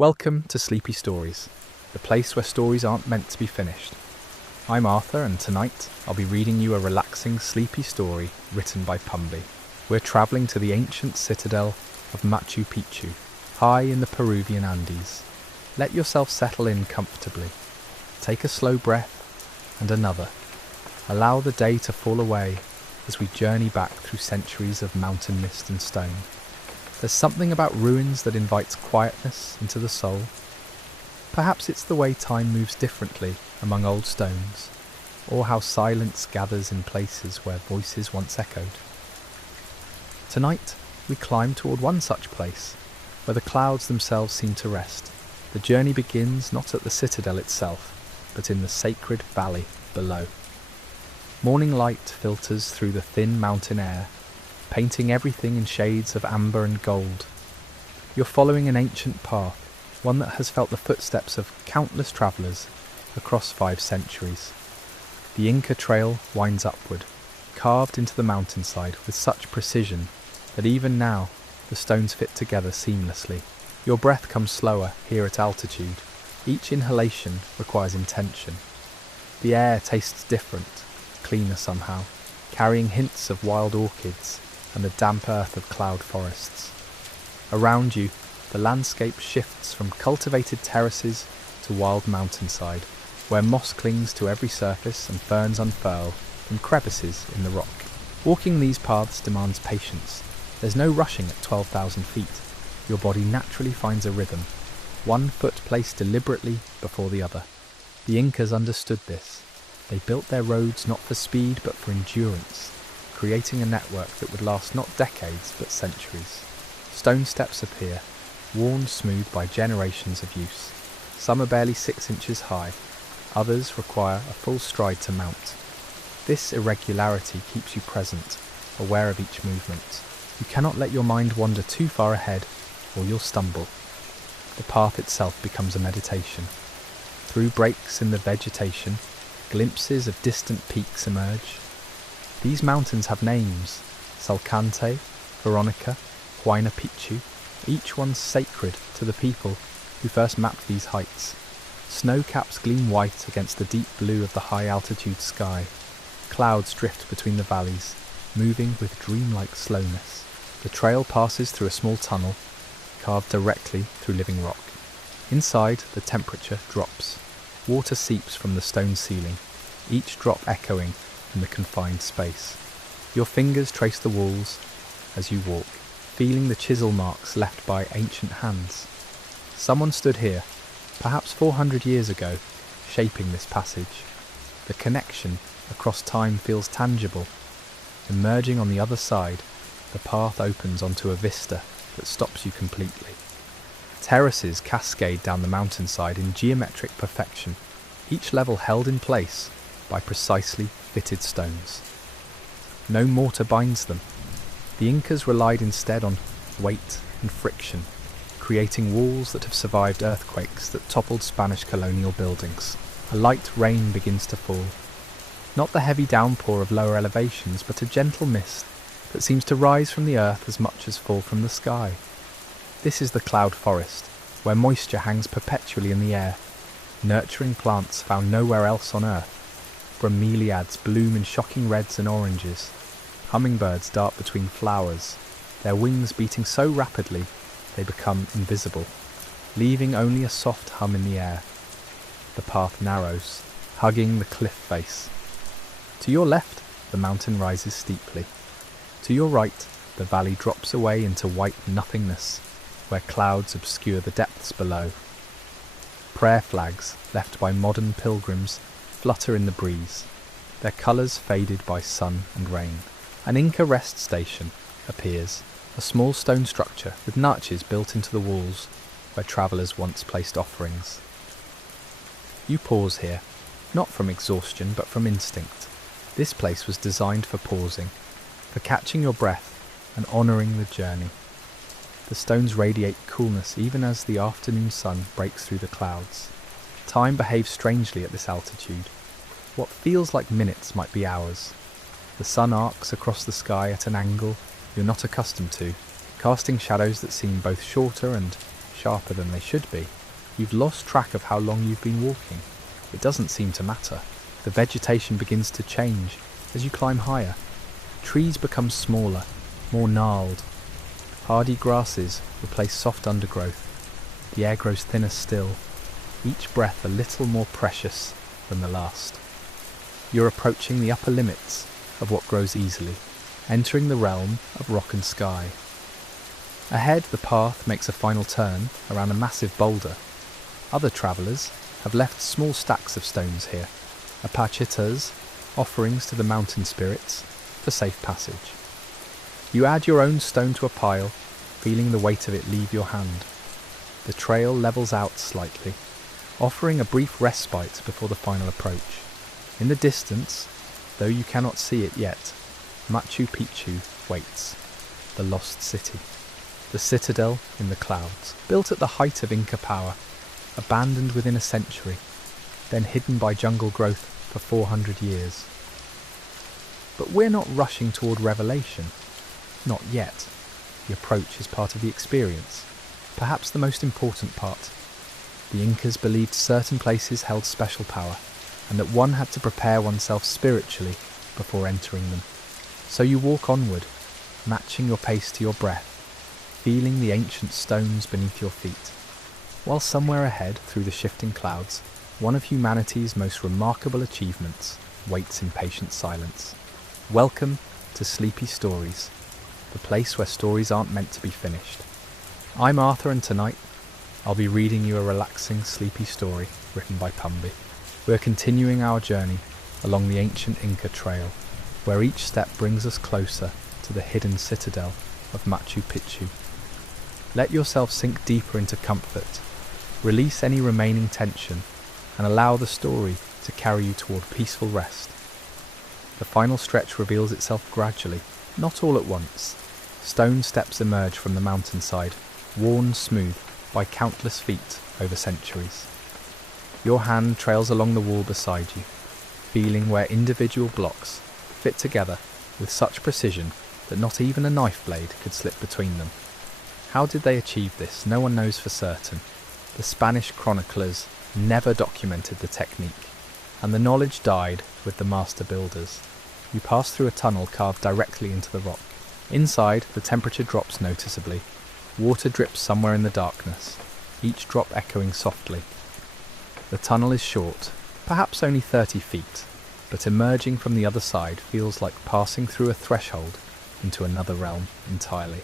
Welcome to Sleepy Stories, the place where stories aren't meant to be finished. I'm Arthur, and tonight I'll be reading you a relaxing, sleepy story written by Pumby. We're travelling to the ancient citadel of Machu Picchu, high in the Peruvian Andes. Let yourself settle in comfortably. Take a slow breath and another. Allow the day to fall away as we journey back through centuries of mountain mist and stone. There's something about ruins that invites quietness into the soul. Perhaps it's the way time moves differently among old stones, or how silence gathers in places where voices once echoed. Tonight, we climb toward one such place, where the clouds themselves seem to rest. The journey begins not at the citadel itself, but in the sacred valley below. Morning light filters through the thin mountain air, painting everything in shades of amber and gold. You're following an ancient path, one that has felt the footsteps of countless travellers across 5 centuries. The Inca trail winds upward, carved into the mountainside with such precision that even now the stones fit together seamlessly. Your breath comes slower here at altitude. Each inhalation requires intention. The air tastes different, cleaner somehow, carrying hints of wild orchids and the damp earth of cloud forests. Around you, the landscape shifts from cultivated terraces to wild mountainside, where moss clings to every surface and ferns unfurl from crevices in the rock. Walking these paths demands patience. There's no rushing at 12,000 feet. Your body naturally finds a rhythm, one foot placed deliberately before the other. The Incas understood this. They built their roads not for speed but for endurance, creating a network that would last not decades but centuries. Stone steps appear, worn smooth by generations of use. Some are barely 6 inches high, others require a full stride to mount. This irregularity keeps you present, aware of each movement. You cannot let your mind wander too far ahead, or you'll stumble. The path itself becomes a meditation. Through breaks in the vegetation, glimpses of distant peaks emerge. These mountains have names: Salcante, Veronica, Huayna Picchu, each one sacred to the people who first mapped these heights. Snow caps gleam white against the deep blue of the high-altitude sky. Clouds drift between the valleys, moving with dreamlike slowness. The trail passes through a small tunnel, carved directly through living rock. Inside, the temperature drops. Water seeps from the stone ceiling, each drop echoing in the confined space. Your fingers trace the walls as you walk, feeling the chisel marks left by ancient hands. Someone stood here, perhaps 400 years ago, shaping this passage. The connection across time feels tangible. Emerging on the other side, the path opens onto a vista that stops you completely. Terraces cascade down the mountainside in geometric perfection, each level held in place by precisely fitted stones. No mortar binds them. The Incas relied instead on weight and friction, creating walls that have survived earthquakes that toppled Spanish colonial buildings. A light rain begins to fall. Not the heavy downpour of lower elevations, but a gentle mist that seems to rise from the earth as much as fall from the sky. This is the cloud forest, where moisture hangs perpetually in the air, nurturing plants found nowhere else on earth. Bromeliads bloom in shocking reds and oranges. Hummingbirds dart between flowers, their wings beating so rapidly they become invisible, leaving only a soft hum in the air. The path narrows, hugging the cliff face. To your left, the mountain rises steeply. To your right, the valley drops away into white nothingness, where clouds obscure the depths below. Prayer flags, left by modern pilgrims, flutter in the breeze, their colours faded by sun and rain. An Inca rest station appears, a small stone structure with niches built into the walls where travellers once placed offerings. You pause here, not from exhaustion but from instinct. This place was designed for pausing, for catching your breath and honouring the journey. The stones radiate coolness even as the afternoon sun breaks through the clouds. Time behaves strangely at this altitude. What feels like minutes might be hours. The sun arcs across the sky at an angle you're not accustomed to, casting shadows that seem both shorter and sharper than they should be, you've lost track of how long you've been walking. It doesn't seem to matter. The vegetation begins to change as you climb higher. Trees become smaller, more gnarled. Hardy grasses replace soft undergrowth. The air grows thinner still, each breath a little more precious than the last. You're approaching the upper limits of what grows easily, entering the realm of rock and sky. Ahead, the path makes a final turn around a massive boulder. Other travellers have left small stacks of stones here, apachitas, offerings to the mountain spirits, for safe passage. You add your own stone to a pile, feeling the weight of it leave your hand. The trail levels out slightly, offering a brief respite before the final approach. In the distance, though you cannot see it yet, Machu Picchu waits, the lost city. The citadel in the clouds, built at the height of Inca power, abandoned within a century, then hidden by jungle growth for 400 years. But we're not rushing toward revelation. Not yet. The approach is part of the experience, perhaps the most important part. The Incas believed certain places held special power, and that one had to prepare oneself spiritually before entering them. So you walk onward, matching your pace to your breath, feeling the ancient stones beneath your feet, while somewhere ahead, through the shifting clouds, one of humanity's most remarkable achievements waits in patient silence. Welcome to Sleepy Stories, the place where stories aren't meant to be finished. I'm Arthur, and tonight I'll be reading you a relaxing, sleepy story written by Pumby. We're continuing our journey along the ancient Inca trail, where each step brings us closer to the hidden citadel of Machu Picchu. Let yourself sink deeper into comfort, release any remaining tension, and allow the story to carry you toward peaceful rest. The final stretch reveals itself gradually, not all at once. Stone steps emerge from the mountainside, worn smooth by countless feet over centuries. Your hand trails along the wall beside you, feeling where individual blocks fit together with such precision that not even a knife blade could slip between them. How did they achieve this? No one knows for certain. The Spanish chroniclers never documented the technique, and the knowledge died with the master builders. You pass through a tunnel carved directly into the rock. Inside, the temperature drops noticeably. Water drips somewhere in the darkness, each drop echoing softly. The tunnel is short, perhaps only 30 feet, but emerging from the other side feels like passing through a threshold into another realm entirely.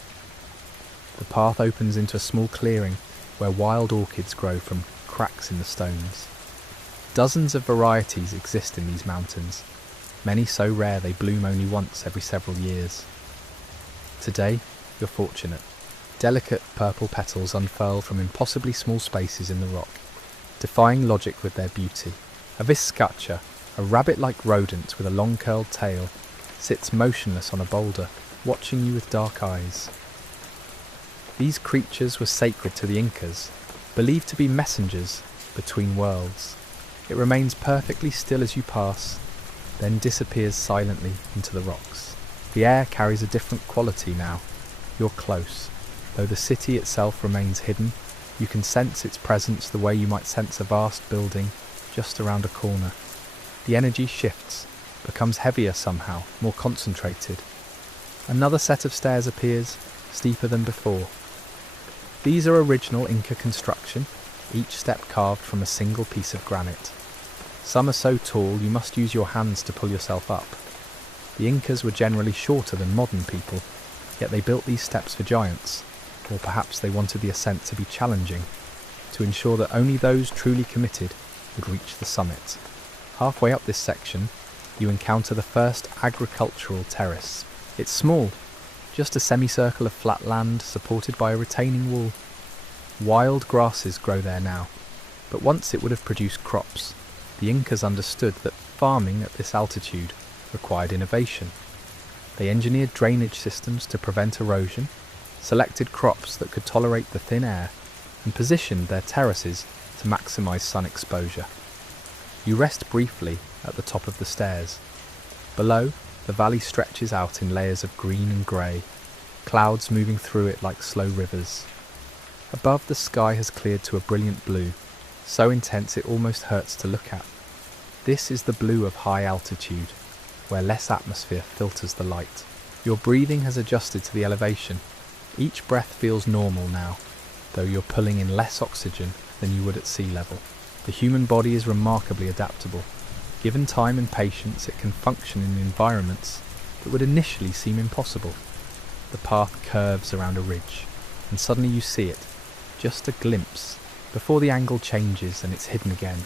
The path opens into a small clearing where wild orchids grow from cracks in the stones. Dozens of varieties exist in these mountains, many so rare they bloom only once every several years. Today, you're fortunate. Delicate purple petals unfurl from impossibly small spaces in the rock, defying logic with their beauty. A viscacha, a rabbit-like rodent with a long curled tail, sits motionless on a boulder, watching you with dark eyes. These creatures were sacred to the Incas, believed to be messengers between worlds. It remains perfectly still as you pass, then disappears silently into the rocks. The air carries a different quality now. You're close. Though the city itself remains hidden, you can sense its presence the way you might sense a vast building just around a corner. The energy shifts, becomes heavier somehow, more concentrated. Another set of stairs appears, steeper than before. These are original Inca construction, each step carved from a single piece of granite. Some are so tall you must use your hands to pull yourself up. The Incas were generally shorter than modern people, yet they built these steps for giants, or perhaps they wanted the ascent to be challenging, to ensure that only those truly committed would reach the summit. Halfway up this section, you encounter the first agricultural terrace. It's small, just a semicircle of flat land supported by a retaining wall. Wild grasses grow there now, but once it would have produced crops. The Incas understood that farming at this altitude required innovation. They engineered drainage systems to prevent erosion, selected crops that could tolerate the thin air, and positioned their terraces to maximise sun exposure. You rest briefly at the top of the stairs. Below, the valley stretches out in layers of green and grey, clouds moving through it like slow rivers. Above, the sky has cleared to a brilliant blue, so intense it almost hurts to look at. This is the blue of high altitude, where less atmosphere filters the light. Your breathing has adjusted to the elevation. Each breath feels normal now, though you're pulling in less oxygen than you would at sea level. The human body is remarkably adaptable. Given time and patience, it can function in environments that would initially seem impossible. The path curves around a ridge, and suddenly you see it, just a glimpse, before the angle changes and it's hidden again.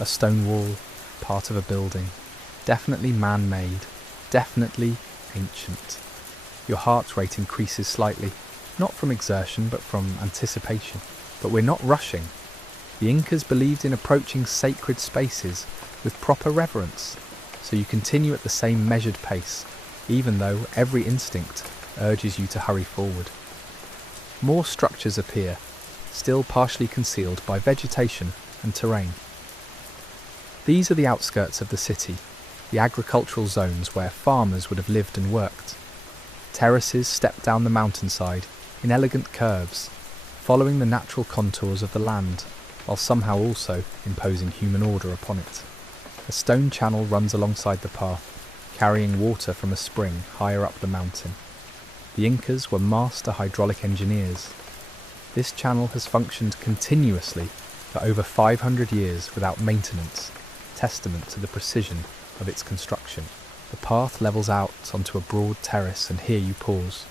A stone wall, part of a building, definitely man-made, definitely ancient. Your heart rate increases slightly, not from exertion but from anticipation. But we're not rushing. The Incas believed in approaching sacred spaces with proper reverence, so you continue at the same measured pace, even though every instinct urges you to hurry forward. More structures appear, still partially concealed by vegetation and terrain. These are the outskirts of the city, the agricultural zones where farmers would have lived and worked. Terraces step down the mountainside in elegant curves, following the natural contours of the land, while somehow also imposing human order upon it. A stone channel runs alongside the path, carrying water from a spring higher up the mountain. The Incas were master hydraulic engineers. This channel has functioned continuously for over 500 years without maintenance, testament to the precision of its construction. The path levels out onto a broad terrace, and here you pause,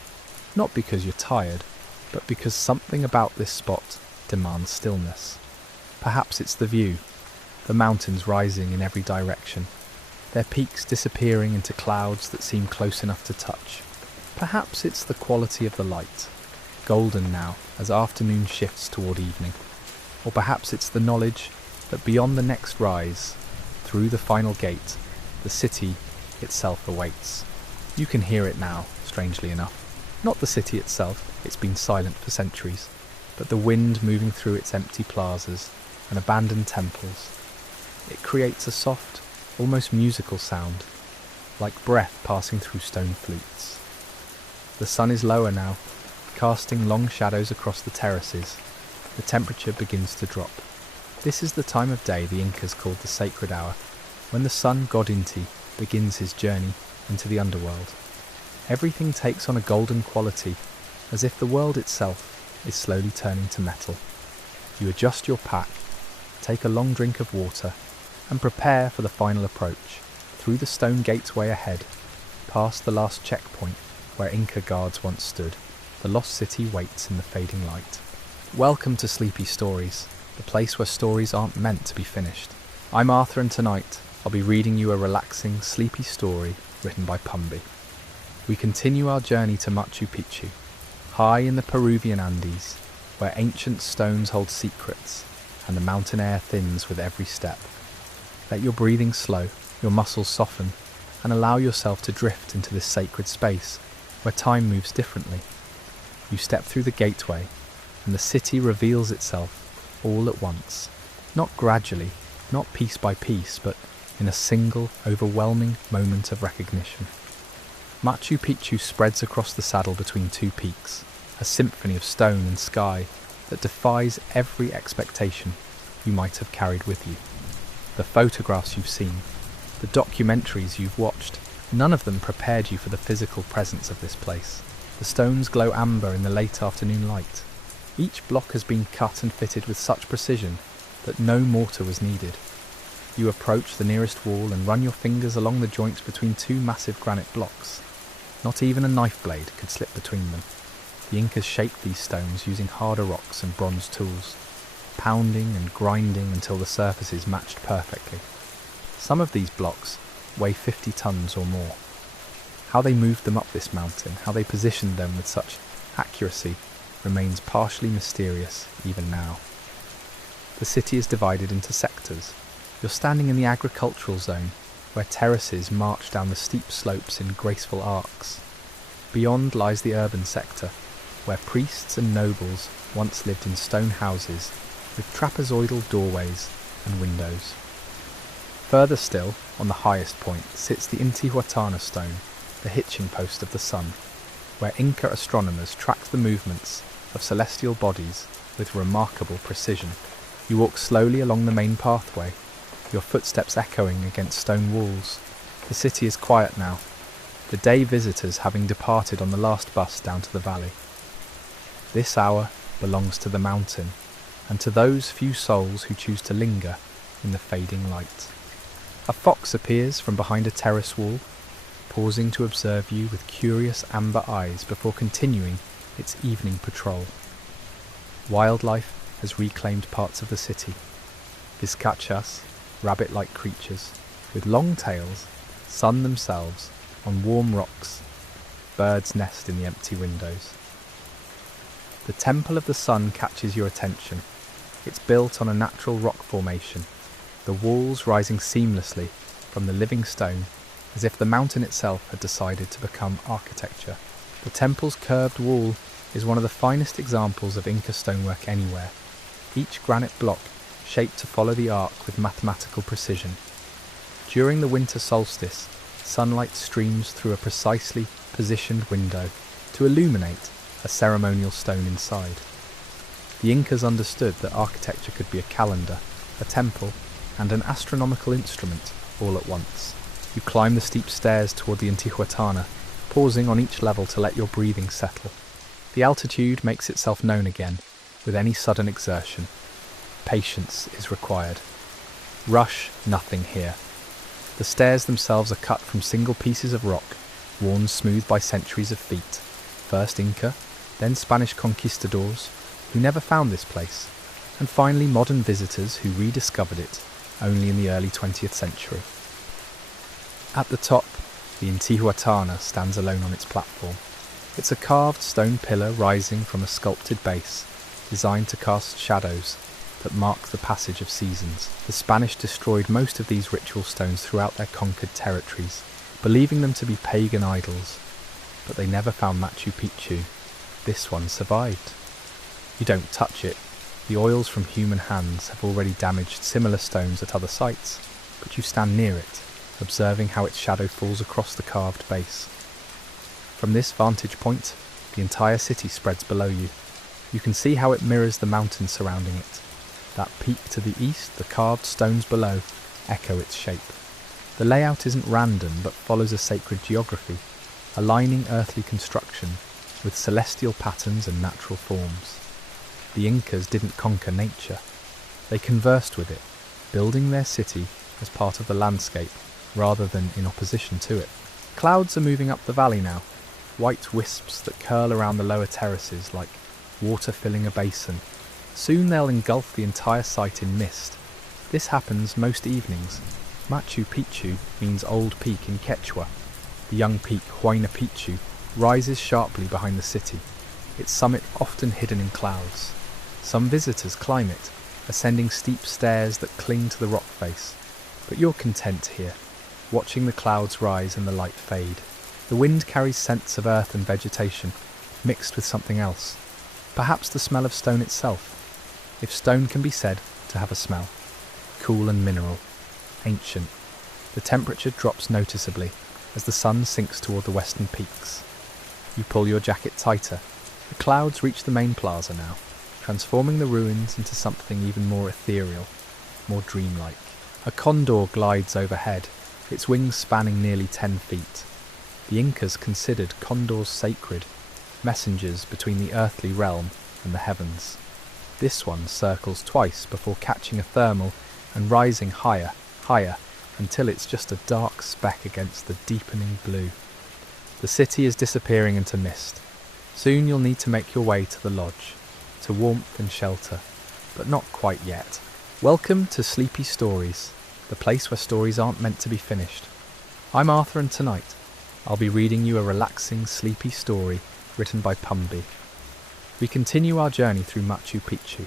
not because you're tired, but because something about this spot demands stillness. Perhaps it's the view, the mountains rising in every direction, their peaks disappearing into clouds that seem close enough to touch. Perhaps it's the quality of the light, golden now as afternoon shifts toward evening. Or perhaps it's the knowledge that beyond the next rise, through the final gate, the city itself awaits. You can hear it now, strangely enough. Not the city itself, it's been silent for centuries, but the wind moving through its empty plazas and abandoned temples. It creates a soft, almost musical sound, like breath passing through stone flutes. The sun is lower now, casting long shadows across the terraces. The temperature begins to drop. This is the time of day the Incas called the sacred hour, when the sun god Inti begins his journey into the underworld. Everything takes on a golden quality, as if the world itself is slowly turning to metal. You adjust your pack, take a long drink of water, and prepare for the final approach, through the stone gateway ahead, past the last checkpoint where Inca guards once stood. The lost city waits in the fading light. Welcome to Sleepy Stories, the place where stories aren't meant to be finished. I'm Arthur, and tonight I'll be reading you a relaxing, sleepy story written by Pumby. We continue our journey to Machu Picchu, high in the Peruvian Andes, where ancient stones hold secrets and the mountain air thins with every step. Let your breathing slow, your muscles soften, and allow yourself to drift into this sacred space where time moves differently. You step through the gateway, and the city reveals itself all at once, not gradually, not piece by piece, but in a single, overwhelming moment of recognition. Machu Picchu spreads across the saddle between two peaks, a symphony of stone and sky that defies every expectation you might have carried with you. The photographs you've seen, the documentaries you've watched, none of them prepared you for the physical presence of this place. The stones glow amber in the late afternoon light. Each block has been cut and fitted with such precision that no mortar was needed. You approach the nearest wall and run your fingers along the joints between two massive granite blocks. Not even a knife blade could slip between them. The Incas shaped these stones using harder rocks and bronze tools, pounding and grinding until the surfaces matched perfectly. Some of these blocks weigh 50 tons or more. How they moved them up this mountain, how they positioned them with such accuracy, remains partially mysterious even now. The city is divided into sectors. You're standing in the agricultural zone, where terraces march down the steep slopes in graceful arcs. Beyond lies the urban sector, where priests and nobles once lived in stone houses with trapezoidal doorways and windows. Further still, on the highest point, sits the Intihuatana stone, the hitching post of the sun, where Inca astronomers tracked the movements of celestial bodies with remarkable precision. You walk slowly along the main pathway, your footsteps echoing against stone walls. The city is quiet now, the day visitors having departed on the last bus down to the valley. This hour belongs to the mountain, and to those few souls who choose to linger in the fading light. A fox appears from behind a terrace wall, pausing to observe you with curious amber eyes before continuing its evening patrol. Wildlife has reclaimed parts of the city. Vizcachas, rabbit-like creatures, with long tails, sun themselves on warm rocks. Birds nest in the empty windows. The Temple of the Sun catches your attention. It's built on a natural rock formation, the walls rising seamlessly from the living stone, as if the mountain itself had decided to become architecture. The temple's curved wall is one of the finest examples of Inca stonework anywhere, each granite block shaped to follow the arc with mathematical precision. During the winter solstice, sunlight streams through a precisely positioned window to illuminate a ceremonial stone inside. The Incas understood that architecture could be a calendar, a temple, and an astronomical instrument all at once. You climb the steep stairs toward the Intihuatana, pausing on each level to let your breathing settle. The altitude makes itself known again with any sudden exertion. Patience is required. Rush nothing here. The stairs themselves are cut from single pieces of rock, worn smooth by centuries of feet. First Inca, then Spanish conquistadors, who never found this place, and finally modern visitors who rediscovered it only in the early 20th century. At the top, the Intihuatana stands alone on its platform. It's a carved stone pillar rising from a sculpted base, designed to cast shadows that mark the passage of seasons. The Spanish destroyed most of these ritual stones throughout their conquered territories, believing them to be pagan idols, but they never found Machu Picchu. This one survived. You don't touch it. The oils from human hands have already damaged similar stones at other sites, but you stand near it, observing how its shadow falls across the carved base. From this vantage point, the entire city spreads below you. You can see how it mirrors the mountains surrounding it. That peak to the east, the carved stones below, echo its shape. The layout isn't random, but follows a sacred geography, aligning earthly construction with celestial patterns and natural forms. The Incas didn't conquer nature. They conversed with it, building their city as part of the landscape rather than in opposition to it. Clouds are moving up the valley now, white wisps that curl around the lower terraces like water filling a basin. Soon they'll engulf the entire site in mist. This happens most evenings. Machu Picchu means old peak in Quechua. The young peak, Huayna Picchu, rises sharply behind the city, its summit often hidden in clouds. Some visitors climb it, ascending steep stairs that cling to the rock face. But you're content here, watching the clouds rise and the light fade. The wind carries scents of earth and vegetation, mixed with something else. Perhaps the smell of stone itself, if stone can be said to have a smell. Cool and mineral, ancient. The temperature drops noticeably as the sun sinks toward the western peaks. You pull your jacket tighter. The clouds reach the main plaza now, transforming the ruins into something even more ethereal, more dreamlike. A condor glides overhead, its wings spanning nearly 10 feet. The Incas considered condors sacred, messengers between the earthly realm and the heavens. This one circles twice before catching a thermal and rising higher, higher, until it's just a dark speck against the deepening blue. The city is disappearing into mist. Soon you'll need to make your way to the lodge, to warmth and shelter, but not quite yet. Welcome to Sleepy Stories, the place where stories aren't meant to be finished. I'm Arthur, and tonight I'll be reading you a relaxing, sleepy story written by Pumby. We continue our journey through Machu Picchu,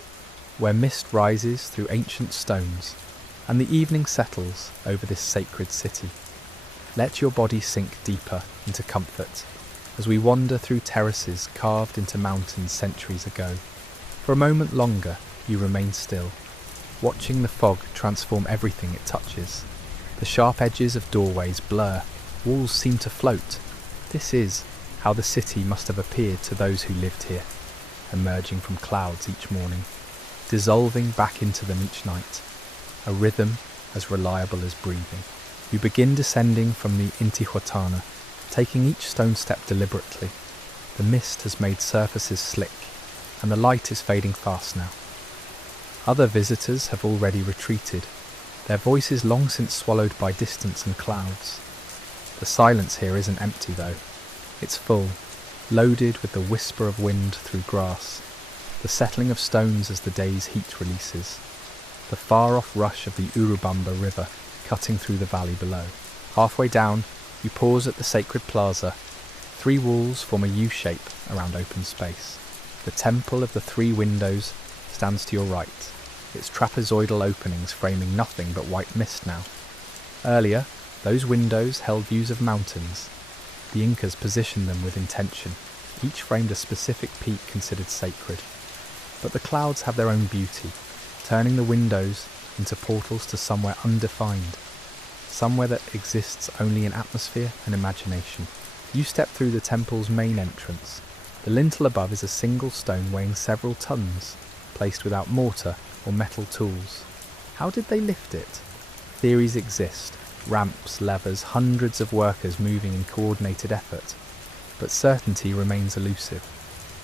where mist rises through ancient stones, and the evening settles over this sacred city. Let your body sink deeper into comfort as we wander through terraces carved into mountains centuries ago. For a moment longer, you remain still, watching the fog transform everything it touches. The sharp edges of doorways blur, walls seem to float. This is how the city must have appeared to those who lived here. emerging from clouds each morning, dissolving back into them each night, a rhythm as reliable as breathing. You begin descending from the Intihuatana, taking each stone step deliberately. The mist has made surfaces slick, and the light is fading fast now. Other visitors have already retreated, their voices long since swallowed by distance and clouds. The silence here isn't empty though. It's full, loaded with the whisper of wind through grass, the settling of stones as the day's heat releases, the far-off rush of the Urubamba River cutting through the valley below. Halfway down, you pause at the sacred plaza. 3 walls form a U-shape around open space. The Temple of the 3 Windows stands to your right, its trapezoidal openings framing nothing but white mist now. Earlier, those windows held views of mountains. The Incas positioned them with intention, each framed a specific peak considered sacred. But the clouds have their own beauty, turning the windows into portals to somewhere undefined, somewhere that exists only in atmosphere and imagination. You step through the temple's main entrance. The lintel above is a single stone weighing several tons, placed without mortar or metal tools. How did they lift it? Theories exist, ramps, levers, hundreds of workers moving in coordinated effort, but certainty remains elusive.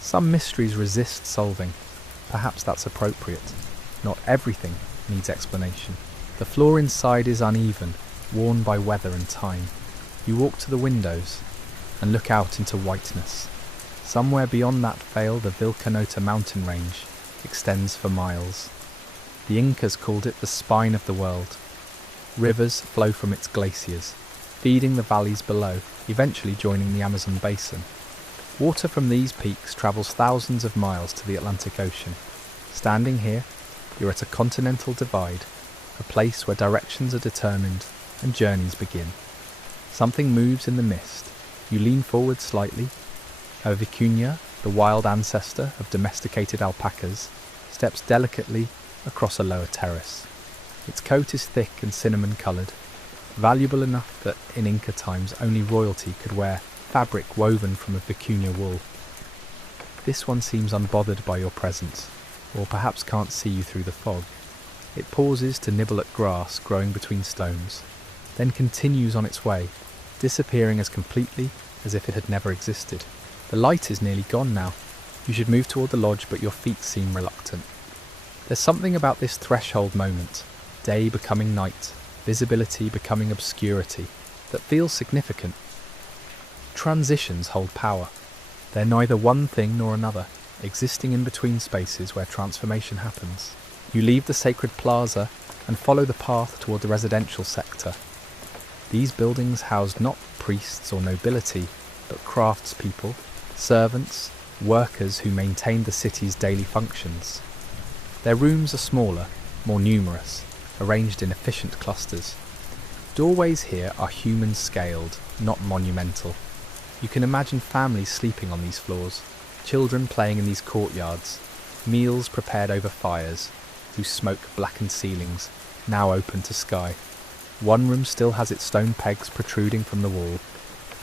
Some mysteries resist solving. Perhaps that's appropriate. Not everything needs explanation. The floor inside is uneven, worn by weather and time. You walk to the windows and look out into whiteness. Somewhere beyond that veil, the Vilcanota mountain range extends for miles. The Incas called it the spine of the world. Rivers flow from its glaciers, feeding the valleys below, eventually joining the Amazon basin. Water from these peaks travels thousands of miles to the Atlantic Ocean. Standing here, you're at a continental divide, a place where directions are determined and journeys begin. Something moves in the mist. You lean forward slightly. A vicuña, the wild ancestor of domesticated alpacas, steps delicately across a lower terrace. Its coat is thick and cinnamon-coloured, valuable enough that in Inca times only royalty could wear fabric woven from a vicuña wool. This one seems unbothered by your presence, or perhaps can't see you through the fog. It pauses to nibble at grass growing between stones, then continues on its way, disappearing as completely as if it had never existed. The light is nearly gone now. You should move toward the lodge, but your feet seem reluctant. There's something about this threshold moment, day becoming night, visibility becoming obscurity, that feels significant. Transitions hold power. They're neither one thing nor another, existing in between spaces where transformation happens. You leave the sacred plaza and follow the path toward the residential sector. These buildings housed not priests or nobility, but craftspeople, servants, workers who maintained the city's daily functions. Their rooms are smaller, more numerous, arranged in efficient clusters. Doorways here are human-scaled, not monumental. You can imagine families sleeping on these floors, children playing in these courtyards, meals prepared over fires, whose smoke blackened ceilings, now open to sky. One room still has its stone pegs protruding from the wall,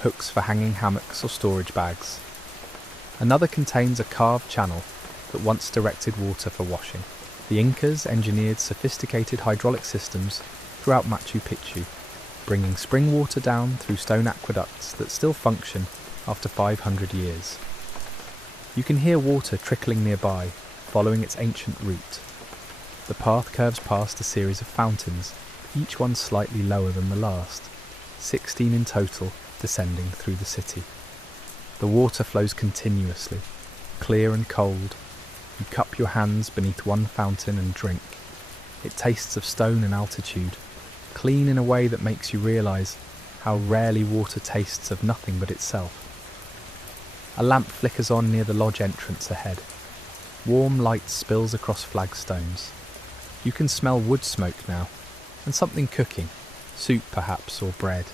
hooks for hanging hammocks or storage bags. Another contains a carved channel that once directed water for washing. The Incas engineered sophisticated hydraulic systems throughout Machu Picchu, bringing spring water down through stone aqueducts that still function after 500 years. You can hear water trickling nearby, following its ancient route. The path curves past a series of fountains, each one slightly lower than the last, 16 in total, descending through the city. The water flows continuously, clear and cold. You cup your hands beneath one fountain and drink. It tastes of stone and altitude, clean in a way that makes you realise how rarely water tastes of nothing but itself. A lamp flickers on near the lodge entrance ahead. Warm light spills across flagstones. You can smell wood smoke now, and something cooking, soup perhaps, or bread.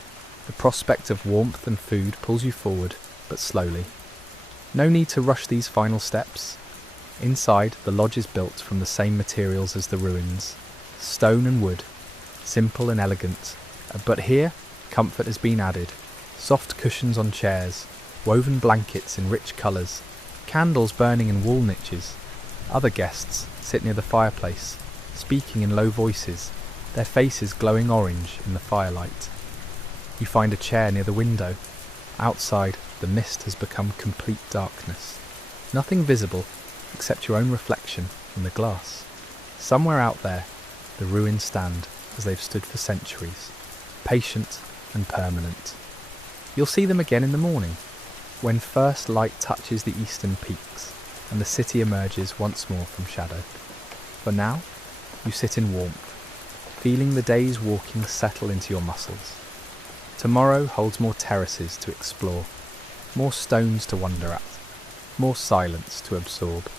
The prospect of warmth and food pulls you forward, but slowly. No need to rush these final steps. Inside, the lodge is built from the same materials as the ruins, stone and wood, simple and elegant. But here, comfort has been added. Soft cushions on chairs, woven blankets in rich colours, Candles burning in wall niches. Other guests sit near the fireplace, speaking in low voices, their faces glowing orange in the firelight. You find a chair near the window. Outside, the mist has become complete darkness. Nothing visible except your own reflection in the glass. Somewhere out there, the ruins stand as they've stood for centuries, patient and permanent. You'll see them again in the morning, when first light touches the eastern peaks and the city emerges once more from shadow. For now, you sit in warmth, feeling the day's walking settle into your muscles. Tomorrow holds more terraces to explore, more stones to wonder at, more silence to absorb.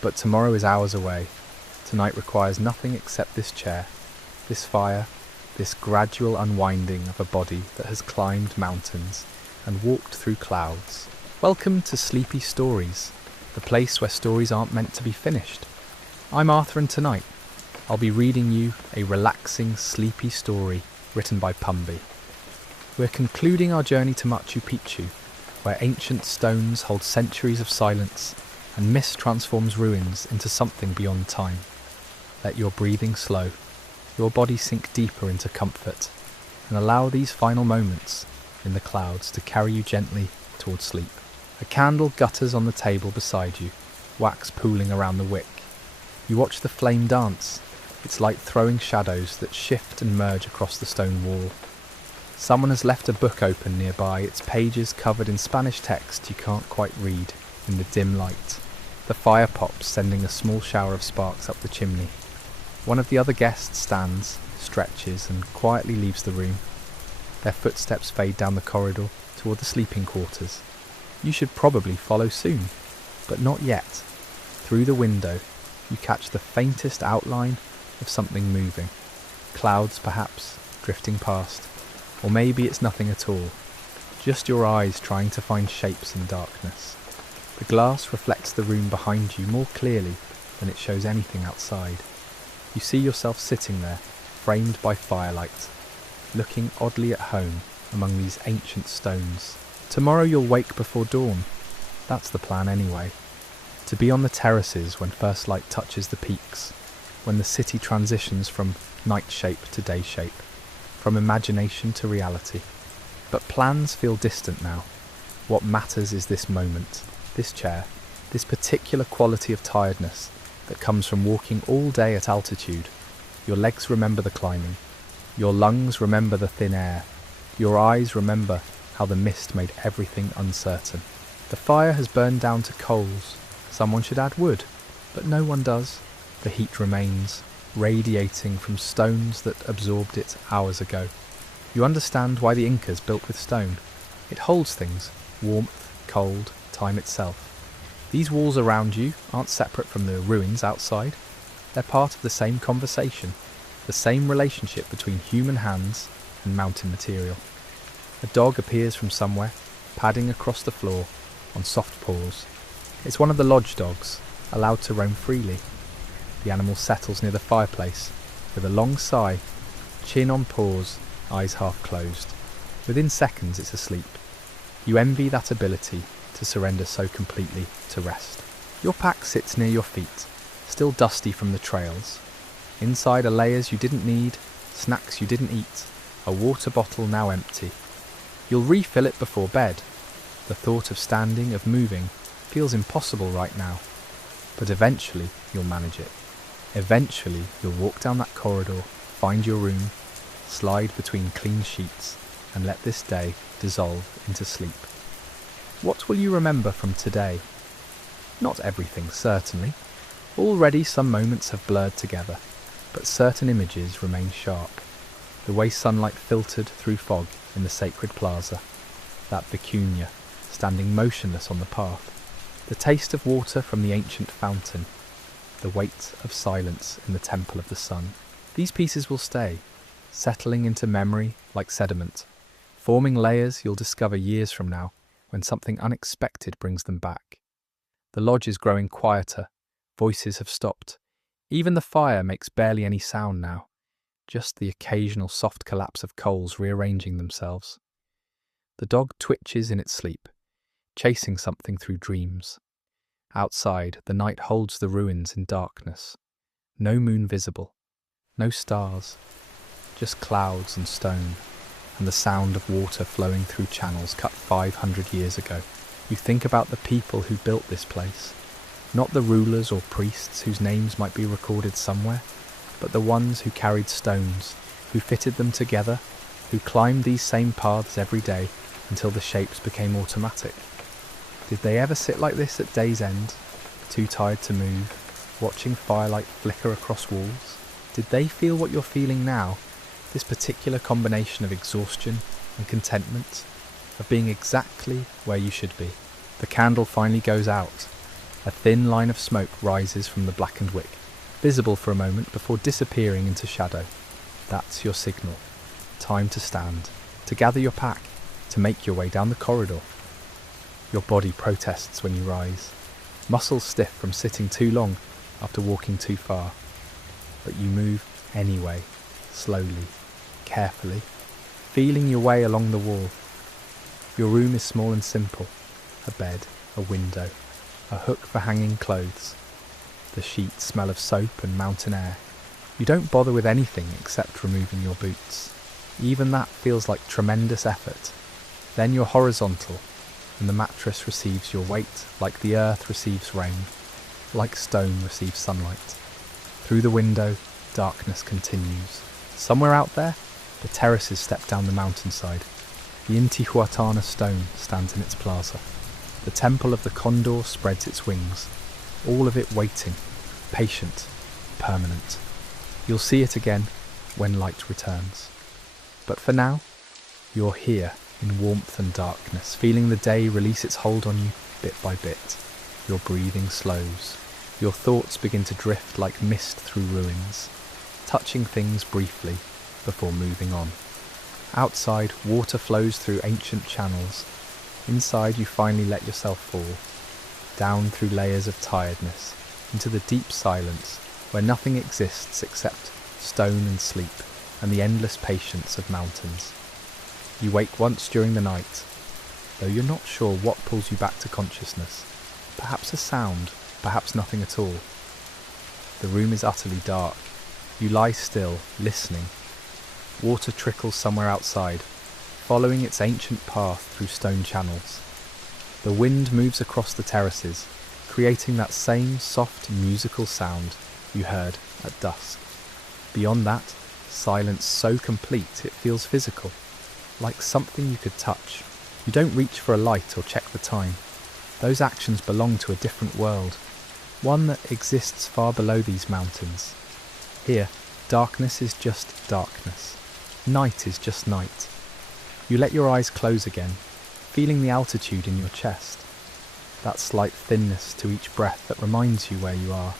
But tomorrow is hours away. Tonight requires nothing except this chair, this fire, this gradual unwinding of a body that has climbed mountains and walked through clouds. Welcome to Sleepy Stories, the place where stories aren't meant to be finished. I'm Arthur, and tonight I'll be reading you a relaxing, sleepy story written by Pumby. We're concluding our journey to Machu Picchu, where ancient stones hold centuries of silence and mist transforms ruins into something beyond time. Let your breathing slow, your body sink deeper into comfort, and allow these final moments in the clouds to carry you gently towards sleep. A candle gutters on the table beside you, wax pooling around the wick. You watch the flame dance, its light throwing shadows that shift and merge across the stone wall. Someone has left a book open nearby, its pages covered in Spanish text you can't quite read in the dim light. The fire pops, sending a small shower of sparks up the chimney. One of the other guests stands, stretches, and quietly leaves the room. Their footsteps fade down the corridor toward the sleeping quarters. You should probably follow soon, but not yet. Through the window, you catch the faintest outline of something moving. Clouds, perhaps, drifting past. Or maybe it's nothing at all, just your eyes trying to find shapes in darkness. The glass reflects the room behind you more clearly than it shows anything outside. You see yourself sitting there, framed by firelight, looking oddly at home among these ancient stones. Tomorrow you'll wake before dawn. That's the plan anyway. To be on the terraces when first light touches the peaks, when the city transitions from night shape to day shape, from imagination to reality. But plans feel distant now. What matters is this moment, this chair, this particular quality of tiredness that comes from walking all day at altitude. Your legs remember the climbing. Your lungs remember the thin air. Your eyes remember how the mist made everything uncertain. The fire has burned down to coals. Someone should add wood, but no one does. The heat remains, radiating from stones that absorbed it hours ago. You understand why the Incas built with stone. It holds things, warmth, cold, time itself. These walls around you aren't separate from the ruins outside. They're part of the same conversation, the same relationship between human hands and mountain material. A dog appears from somewhere, padding across the floor on soft paws. It's one of the lodge dogs, allowed to roam freely. The animal settles near the fireplace, with a long sigh, chin on paws, eyes half closed. Within seconds it's asleep. You envy that ability to surrender so completely to rest. Your pack sits near your feet, still dusty from the trails. Inside are layers you didn't need, snacks you didn't eat, a water bottle now empty. You'll refill it before bed. The thought of standing, of moving, feels impossible right now. But eventually you'll manage it. Eventually you'll walk down that corridor, find your room, slide between clean sheets, and let this day dissolve into sleep. What will you remember from today? Not everything, certainly. Already some moments have blurred together, but certain images remain sharp. The way sunlight filtered through fog in the sacred plaza, that vicuña standing motionless on the path, the taste of water from the ancient fountain, the weight of silence in the temple of the sun. These pieces will stay, settling into memory like sediment, forming layers you'll discover years from now when something unexpected brings them back. The lodge is growing quieter, voices have stopped. Even the fire makes barely any sound now, just the occasional soft collapse of coals rearranging themselves. The dog twitches in its sleep, chasing something through dreams. Outside, the night holds the ruins in darkness. No moon visible, no stars, just clouds and stone, and the sound of water flowing through channels cut 500 years ago. You think about the people who built this place, not the rulers or priests whose names might be recorded somewhere, but the ones who carried stones, who fitted them together, who climbed these same paths every day until the shapes became automatic. Did they ever sit like this at day's end, too tired to move, watching firelight flicker across walls? Did they feel what you're feeling now, this particular combination of exhaustion and contentment, of being exactly where you should be? The candle finally goes out. A thin line of smoke rises from the blackened wick, visible for a moment before disappearing into shadow. That's your signal. Time to stand, to gather your pack, to make your way down the corridor. Your body protests when you rise, muscles stiff from sitting too long after walking too far. But you move anyway, slowly, carefully, feeling your way along the wall. Your room is small and simple. A bed, a window, a hook for hanging clothes. The sheets smell of soap and mountain air. You don't bother with anything except removing your boots. Even that feels like tremendous effort. Then you're horizontal, and the mattress receives your weight like the earth receives rain, like stone receives sunlight. Through the window, darkness continues. Somewhere out there, the terraces step down the mountainside. The Intihuatana stone stands in its plaza. The temple of the condor spreads its wings, all of it waiting, patient, permanent. You'll see it again when light returns. But for now, you're here in warmth and darkness, feeling the day release its hold on you bit by bit. Your breathing slows. Your thoughts begin to drift like mist through ruins, touching things briefly before moving on. Outside, water flows through ancient channels. Inside, you finally let yourself fall, down through layers of tiredness, into the deep silence where nothing exists except stone and sleep and the endless patience of mountains. You wake once during the night, though you're not sure what pulls you back to consciousness. Perhaps a sound, perhaps nothing at all. The room is utterly dark. You lie still, listening. Water trickles somewhere outside, following its ancient path through stone channels. The wind moves across the terraces, creating that same soft musical sound you heard at dusk. Beyond that, silence so complete it feels physical, like something you could touch. You don't reach for a light or check the time. Those actions belong to a different world, one that exists far below these mountains. Here, darkness is just darkness. Night is just night. You let your eyes close again, feeling the altitude in your chest, that slight thinness to each breath that reminds you where you are.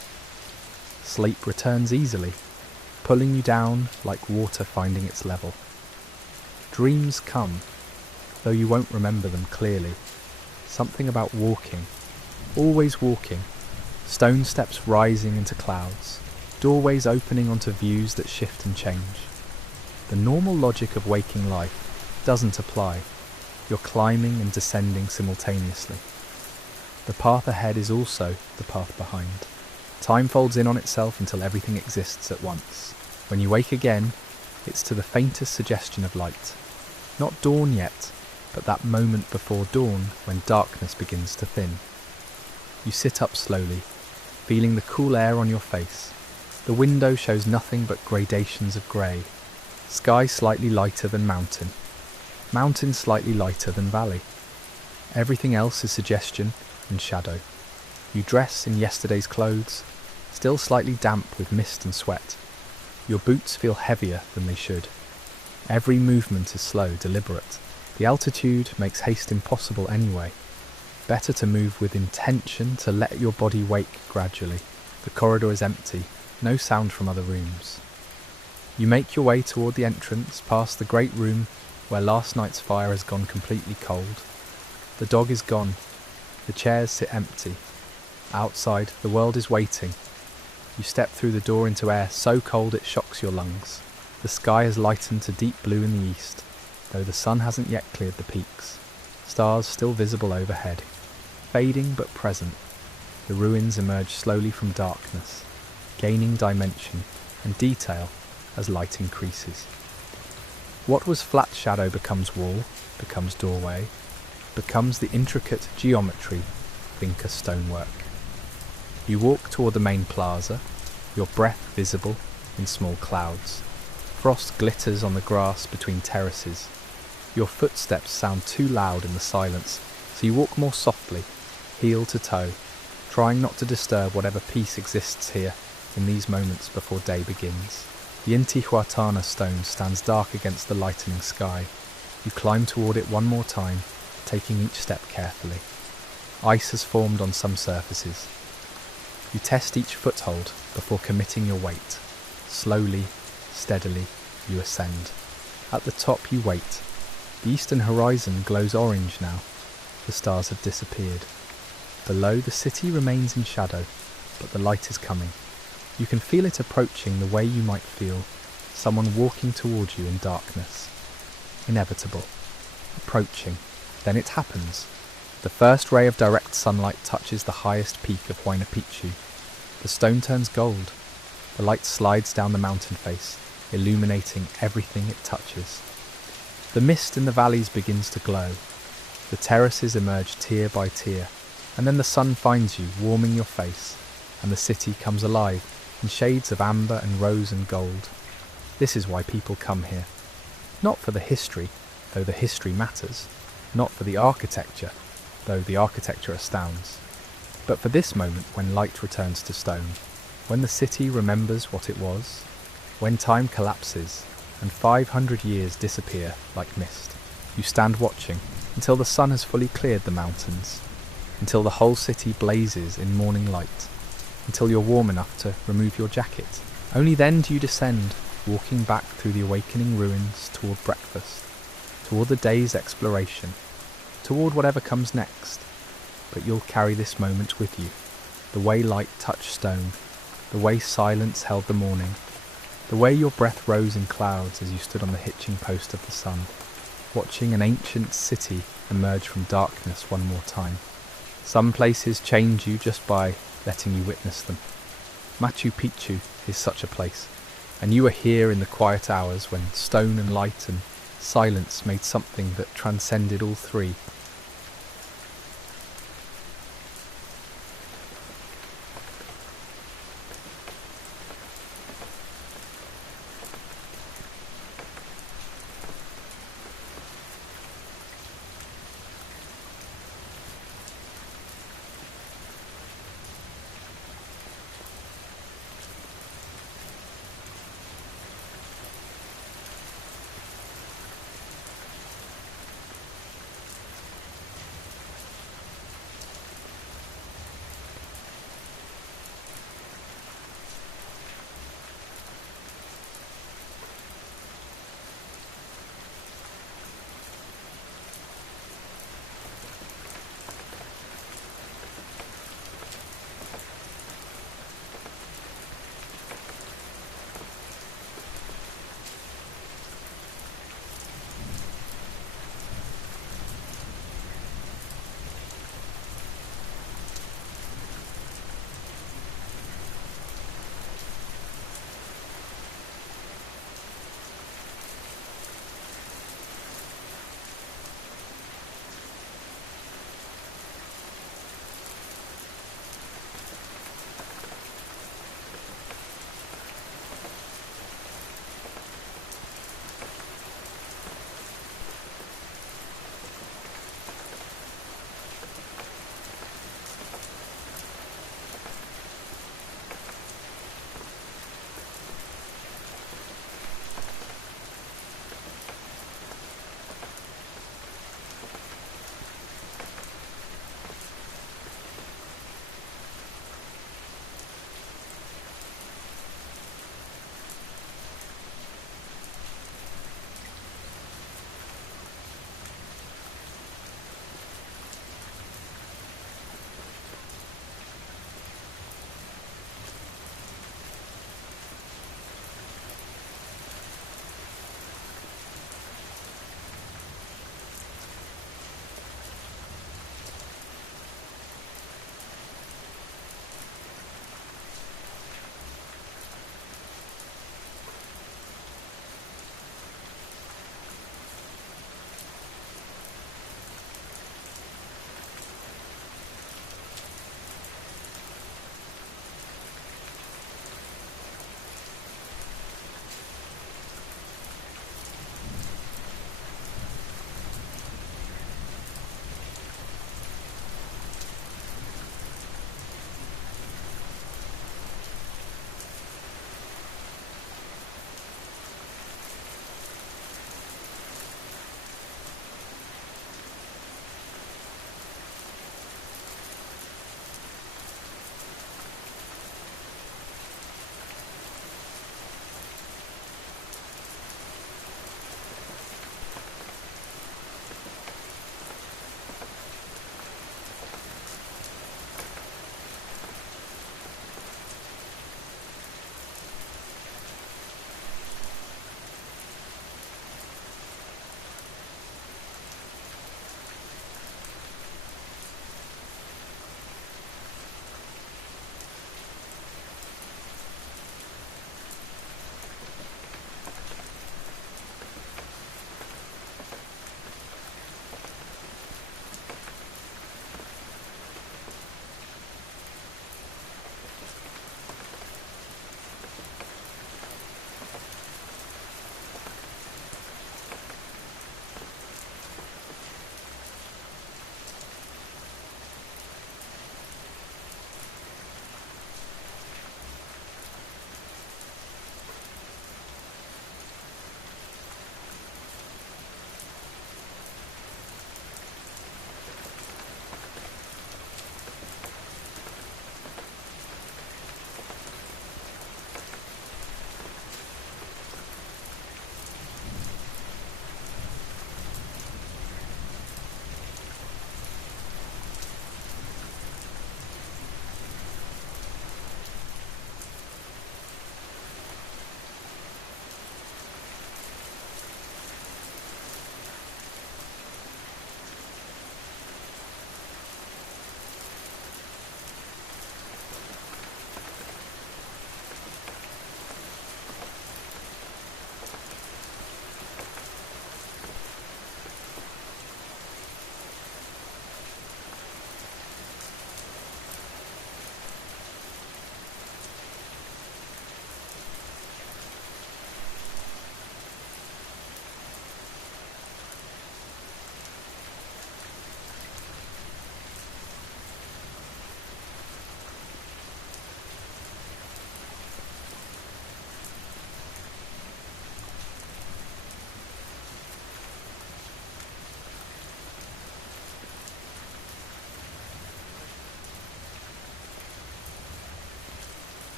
Sleep returns easily, pulling you down like water finding its level. Dreams come, though you won't remember them clearly. Something about walking, always walking, stone steps rising into clouds, doorways opening onto views that shift and change. The normal logic of waking life doesn't apply. You're climbing and descending simultaneously. The path ahead is also the path behind. Time folds in on itself until everything exists at once. When you wake again, it's to the faintest suggestion of light. Not dawn yet, but that moment before dawn when darkness begins to thin. You sit up slowly, feeling the cool air on your face. The window shows nothing but gradations of grey. Sky slightly lighter than mountain. Mountain slightly lighter than valley. Everything else is suggestion and shadow. You dress in yesterday's clothes, still slightly damp with mist and sweat. Your boots feel heavier than they should. Every movement is slow, deliberate. The altitude makes haste impossible anyway. Better to move with intention, to let your body wake gradually. The corridor is empty, no sound from other rooms. You make your way toward the entrance, past the great room where last night's fire has gone completely cold. The dog is gone. The chairs sit empty. Outside, the world is waiting. You step through the door into air so cold it shocks your lungs. The sky has lightened to deep blue in the east, though the sun hasn't yet cleared the peaks. Stars still visible overhead, fading but present. the ruins emerge slowly from darkness, gaining dimension and detail as light increases. What was flat shadow becomes wall, becomes doorway, becomes the intricate geometry of Inca stonework. You walk toward the main plaza, your breath visible in small clouds. Frost glitters on the grass between terraces. Your footsteps sound too loud in the silence, so you walk more softly, heel to toe, trying not to disturb whatever peace exists here in these moments before day begins. The Intihuatana stone stands dark against the lightening sky. You climb toward it one more time, taking each step carefully. Ice has formed on some surfaces. You test each foothold before committing your weight. Slowly, steadily, you ascend. At the top you wait. The eastern horizon glows orange now. The stars have disappeared. Below, the city remains in shadow, but the light is coming. You can feel it approaching the way you might feel someone walking towards you in darkness. Inevitable. Approaching. Then it happens. The first ray of direct sunlight touches the highest peak of Machu Picchu. The stone turns gold. The light slides down the mountain face, illuminating everything it touches. The mist in the valleys begins to glow. The terraces emerge tier by tier, and then the sun finds you, warming your face, and the city comes alive in shades of amber and rose and gold. This is why people come here. Not for the history, though the history matters. Not for the architecture, though the architecture astounds. But for this moment when light returns to stone, when the city remembers what it was, when time collapses and 500 years disappear like mist. You stand watching until the sun has fully cleared the mountains, until the whole city blazes in morning light, until you're warm enough to remove your jacket. Only then do you descend, walking back through the awakening ruins toward breakfast, toward the day's exploration, toward whatever comes next. But you'll carry this moment with you, the way light touched stone, the way silence held the morning, the way your breath rose in clouds as you stood on the hitching post of the sun, watching an ancient city emerge from darkness one more time. Some places change you just by letting you witness them. Machu Picchu is such a place, and you are here in the quiet hours when stone and light and silence made something that transcended all three.